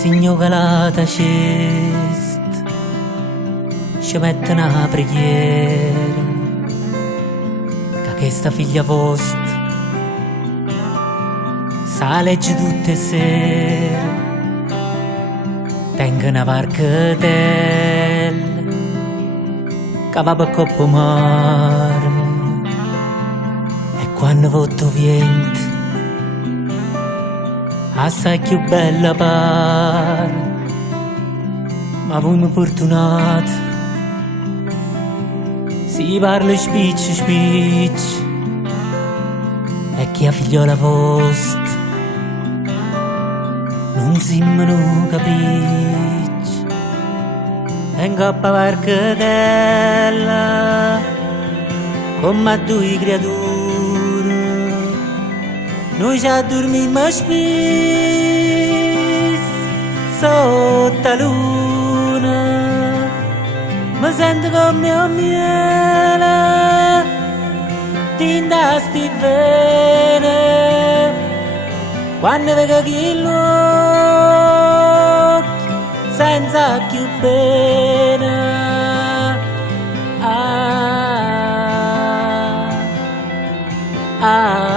Signor calata cest, ci mette una preghiera, che questa figlia vostra sa legge tutte sere, tenga una varcatella, che va per coppa mare, e quando voto vento, assai più bella pare, ma voi mi fortunate, si parla spicci spicci, e chi ha figliola vostra non si me capisce, e in coppa varcatella come a due creature. Noi già dormimmo spesso sotto la luna, mi sento come un miele, tinta sti vene, quando vedo chi l'occhio senza più pena. Ah, ah.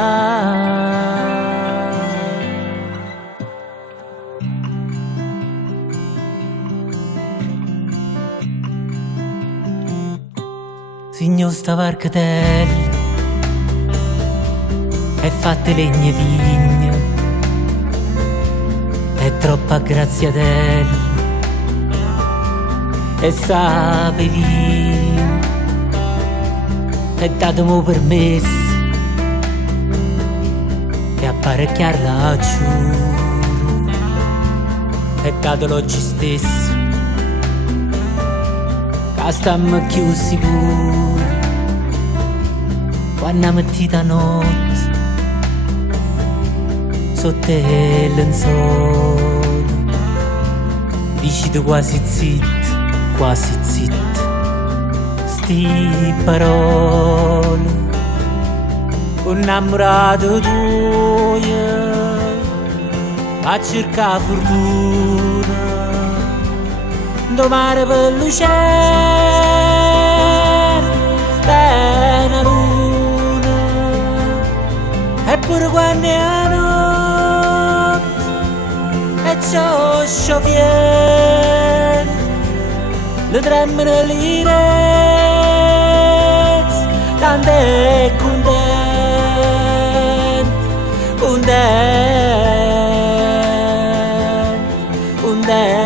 Signor sta varcatella è fatta legna e vigna, è troppa graziatella e sape vino, e datemi permesso e apparecchiarla giù, e datelo oggi stesso, che stiamo più sicuri. Quando mettita notte sotto il lenzuolo, dici tu quasi zitto, sti parole, innamorato tuo, a cercare fortuna, domani per luce una luna, eppure quando è la notte e ciò viene, le tremano le reti, tanto è contento, contento, contento.